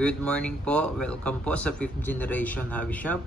Good morning po. Welcome po sa 5th Generation Hobby Shop.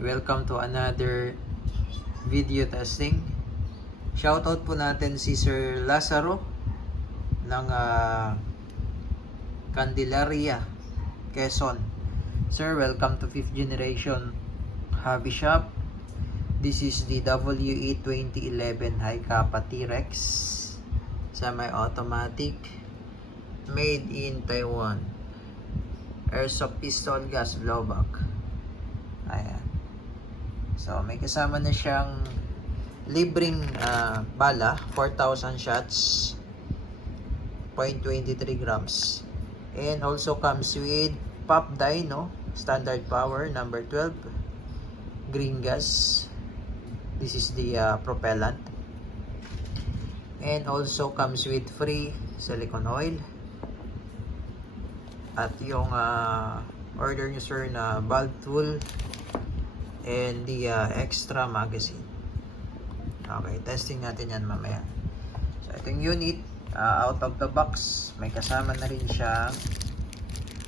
Welcome to another video testing. Shoutout po natin si Sir Lazaro ng Candelaria, Quezon. Sir, welcome to 5th Generation Hobby Shop. This is the WE 2011 High Kappa T-Rex semi-automatic, made in Taiwan. Airsoft pistol gas blowback. Ayan. So, may kasama na siyang libreng bala, 4,000 shots, 0.23 grams. And also comes with pop dyno, standard power, number 12, green gas. This is the propellant. And also comes with free silicone oil. At yung order nyo sir na bulb tool and the extra magazine. Okay, testing natin yan mamaya. So, itong unit, out of the box, may kasama na rin siya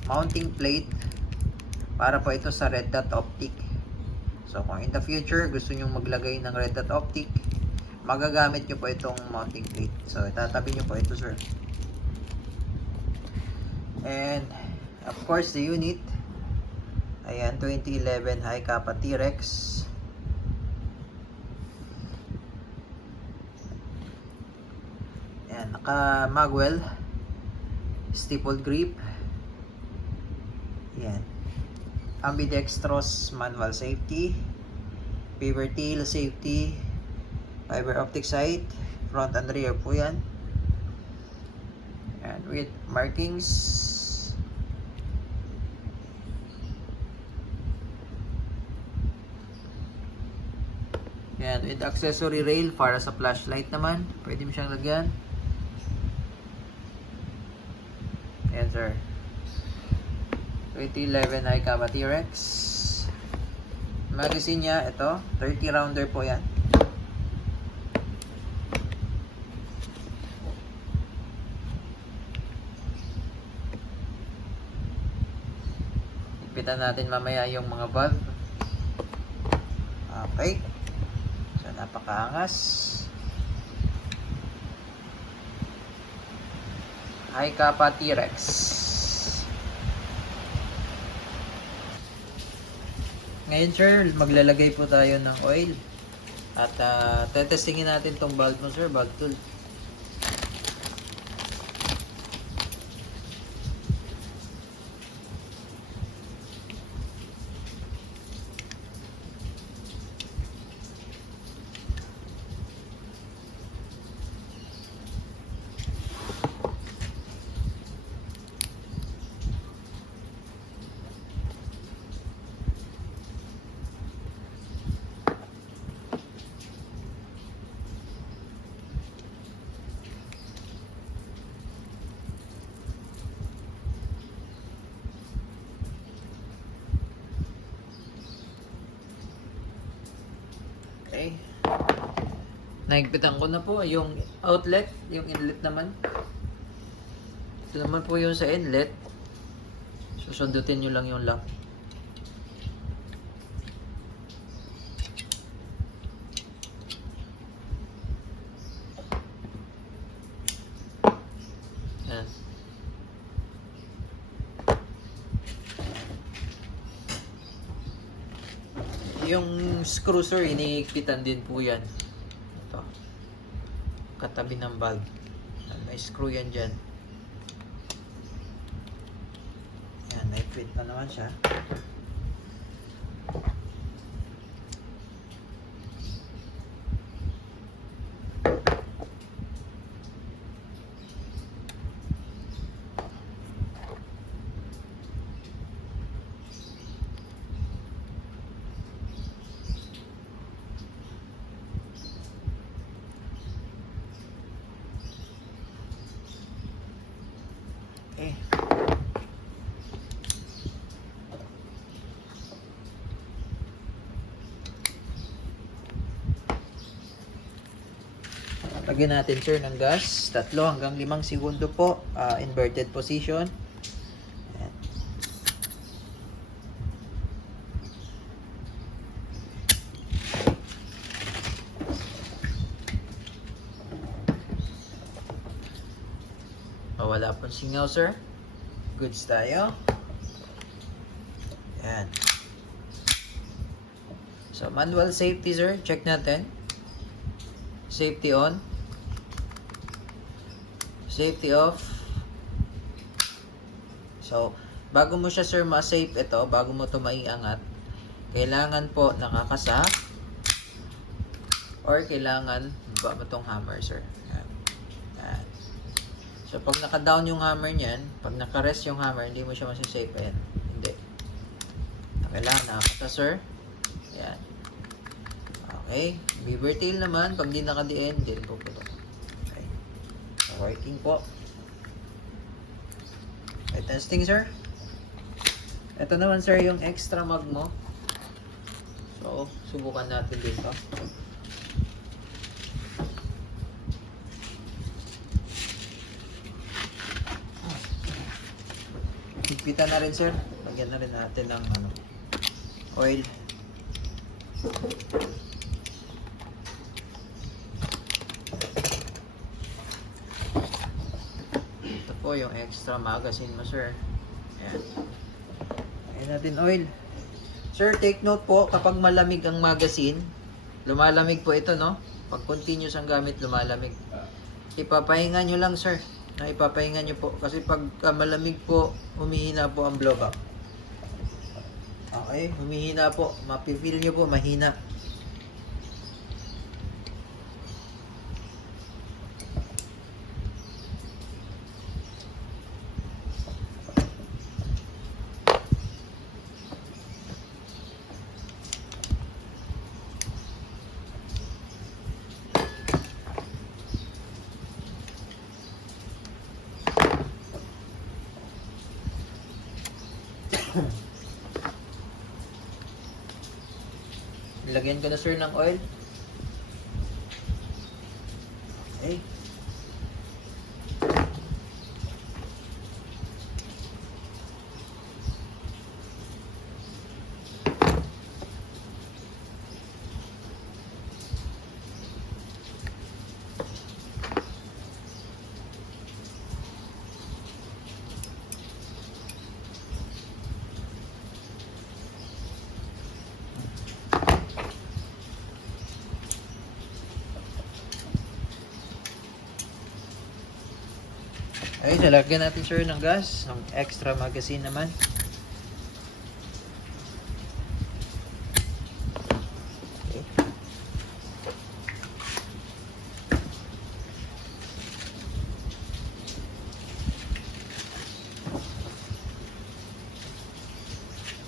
mounting plate para po ito sa red dot optic. So, kung in the future gusto nyo maglagay ng red dot optic, magagamit nyo po itong mounting plate. So, itatabi nyo po ito sir. And of course the unit, ayan, 2011 High Kappa T-Rex. Ayan, naka magwell, stapled grip, ayan, ambidextrous manual safety, paver tail safety, fiber optic sight, front and rear po yan. And with markings, yan, with accessory rail para sa flashlight naman, pwede mo siyang lagyan. Yan sir, 2011 High Kappa T-Rex. Magazine niya, ito 30 rounder po yan. Ipitan natin mamaya yung mga valve. Okay, so napakaangas. High Kappa T-Rex. Ngayon sir, maglalagay po tayo ng oil. At tetestingin natin tong valve mo sir, valve tool. Okay. Naigpitan ko na po yung outlet, yung inlet naman. Ito naman po yung sa inlet. Susundutin nyo lang yung lock. Yan. Yung screw sir, iniikpitan din po yan. Ito, katabi ng valve. May screw yan dyan. Yan, naipit na naman siya. Okay. Lagyan natin sir ng gas, 3 hanggang 5 segundo po, inverted position. Wala pong singaw, sir. Goods tayo. Yan. So, manual safety, sir. Check natin. Safety on. Safety off. So, bago mo siya, sir, ma-safe ito, bago mo ito maiangat, kailangan po nakakasa or kailangan ba mo itong hammer, sir. Yan. Yan. So, pag naka-down yung hammer niyan, pag naka-rest yung hammer, hindi mo siya masisafe. Ayan. Hindi. Kailangan nakakasa, sir. Yan. Okay. Beaver tail naman, pag di naka-DN, hindi rin po po ito. Okay. So, working po. Okay, testing, sir. Ito naman, sir, yung extra mag mo. So, subukan natin dito. Higpitan na rin, sir. Lagyan na rin natin ng oil. Ito po yung extra magazine mo, sir. Ayan. Ayan natin oil. Sir, take note po, kapag malamig ang magazine, lumalamig po ito, no? Pag continuous ang gamit, lumalamig. Ipapahinga nyo lang, sir. Ipapahinga nyo po. Kasi pag malamig po, humihina po ang blowback. Okay, humihina po. Mapifeel nyo po, mahina. Lagyan ko na, sir, ng oil. Okay. Okay, so lagyan natin, sir, ng gas. Ng extra magazine naman. Okay.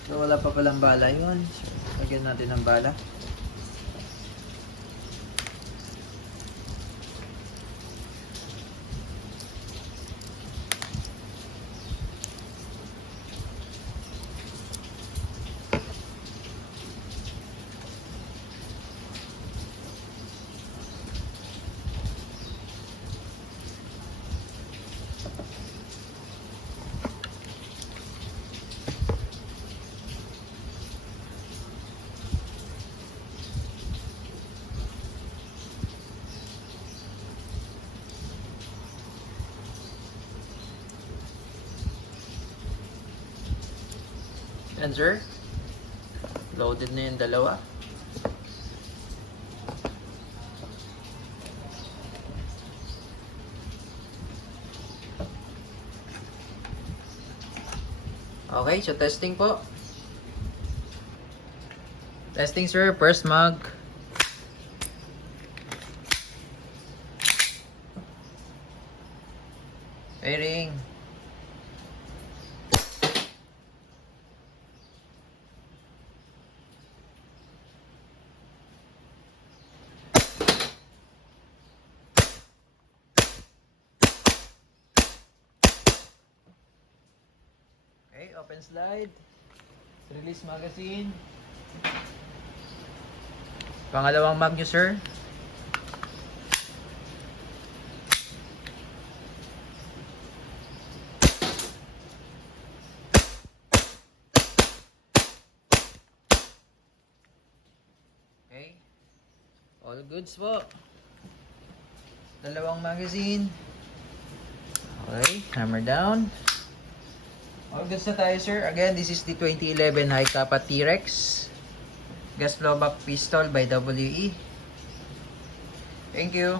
So, wala pa palang bala yun. So, lagyan natin ng bala. Yan, sir. Loaded na yung dalawa. Okay, so testing po. Testing, sir. First mag. Fairing. Okay, open slide. Release magazine. Pangalawang mag nyo, sir. Okay. All goods po. Dalawang magazine. Okay, hammer down. All goods na tayo, sir. Again, this is the 2011 High Kappa T-Rex gas blowback pistol by WE. Thank you.